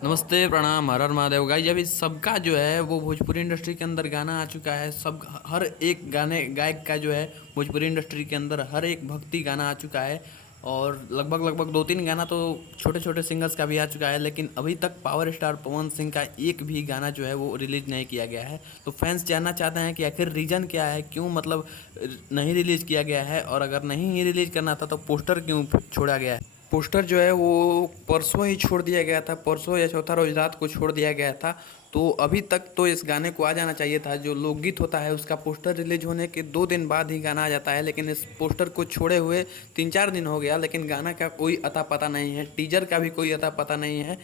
नमस्ते, प्रणाम, हर हर महादेव। गाइस अभी सबका जो है वो भोजपुरी इंडस्ट्री के अंदर गाना आ चुका है। सब हर एक गाने गायक का जो है भोजपुरी इंडस्ट्री के अंदर हर एक भक्ति गाना आ चुका है। और लगभग लगभग दो तीन गाना तो छोटे छोटे सिंगर्स का भी आ चुका है, लेकिन अभी तक पावर स्टार पवन सिंह का एक भी गाना जो है वो रिलीज नहीं किया गया है। तो फैंस जानना चाहते हैं कि आखिर रीज़न क्या है, क्यों मतलब नहीं रिलीज़ किया गया है, और अगर नहीं ही रिलीज़ करना था तो पोस्टर क्यों छोड़ा गया है। पोस्टर जो है वो परसों ही छोड़ दिया गया था, परसों या चौथा रोज रात को छोड़ दिया गया था। तो अभी तक तो इस गाने को आ जाना चाहिए था। जो लोकगीत होता है उसका पोस्टर रिलीज होने के 2 दिन बाद ही गाना आ जाता है, लेकिन इस पोस्टर को छोड़े हुए 3-4 दिन हो गया, लेकिन गाना का कोई अता पता नहीं है, टीजर का भी कोई अता पता नहीं है।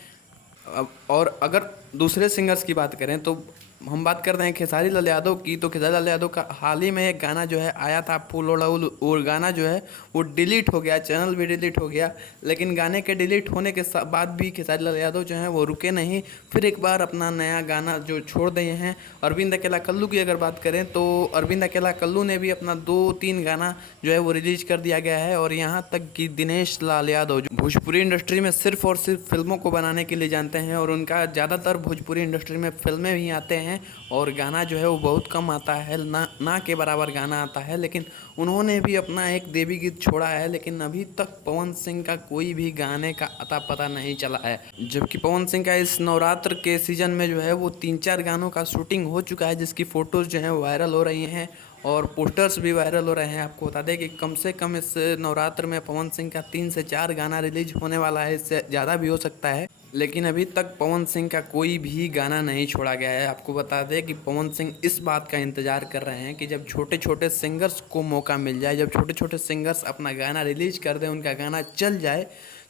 अब और अगर दूसरे सिंगर्स की बात करें तो हम बात करते हैं खेसारी लाल यादव की। तो खेसारी लाल यादव का हाल ही में एक गाना जो है आया था, फूल ओढ़ाउल, और गाना जो है वो डिलीट हो गया, चैनल भी डिलीट हो गया। लेकिन गाने के डिलीट होने के बाद भी खेसारी लाल यादव जो है वो रुके नहीं, फिर एक बार अपना नया गाना जो छोड़ दिए हैं। अरविंद अकेला कल्लू की अगर बात करें तो अरविंद अकेला कल्लू ने भी अपना 2-3 गाना जो है वो रिलीज कर दिया गया है। और यहाँ तक कि दिनेश लाल यादव जो भोजपुरी इंडस्ट्री में सिर्फ और सिर्फ फिल्मों को बनाने के लिए जानते हैं, और उनका ज़्यादातर भोजपुरी इंडस्ट्री में फिल्में भी आते हैं और गाना जो है वो बहुत कम आता है, ना के बराबर गाना आता है। लेकिन उन्होंने भी अपना एक देवी गीत छोड़ा है, लेकिन अभी तक पवन सिंह का कोई भी गाने का अता पता नहीं चला है। जबकि पवन सिंह का इस नवरात्र के सीजन में जो है वो 3-4 गानों का शूटिंग हो चुका है, जिसकी फ़ोटोज़ जो हैं वायरल हो रही हैं और पोस्टर्स भी वायरल हो रहे हैं। आपको बता दें कि कम से कम इस नवरात्र में पवन सिंह का 3 से 4 गाना रिलीज होने वाला है, इससे ज़्यादा भी हो सकता है। लेकिन अभी तक पवन सिंह का कोई भी गाना नहीं छोड़ा गया है। आपको बता दें कि पवन सिंह इस बात का इंतज़ार कर रहे हैं कि जब छोटे छोटे सिंगर्स को मौका मिल जाए, जब छोटे छोटे सिंगर्स अपना गाना रिलीज कर दें, उनका गाना चल जाए,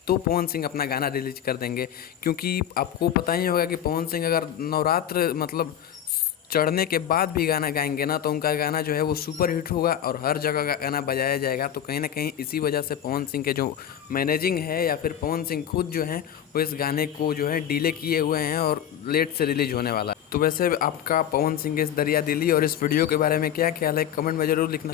तो पवन सिंह अपना गाना रिलीज कर देंगे। क्योंकि आपको पता ही होगा कि पवन सिंह अगर नवरात्र मतलब चढ़ने के बाद भी गाना गाएंगे ना, तो उनका गाना जो है वो सुपर हिट होगा और हर जगह का गाना बजाया जाएगा। तो कहीं ना कहीं इसी वजह से पवन सिंह के जो मैनेजिंग है या फिर पवन सिंह खुद जो हैं वो इस गाने को जो है डिले किए हुए हैं और लेट से रिलीज होने वाला है। तो वैसे आपका पवन सिंह के इस दरिया दिली और इस वीडियो के बारे में क्या ख्याल है, कमेंट में ज़रूर लिखना।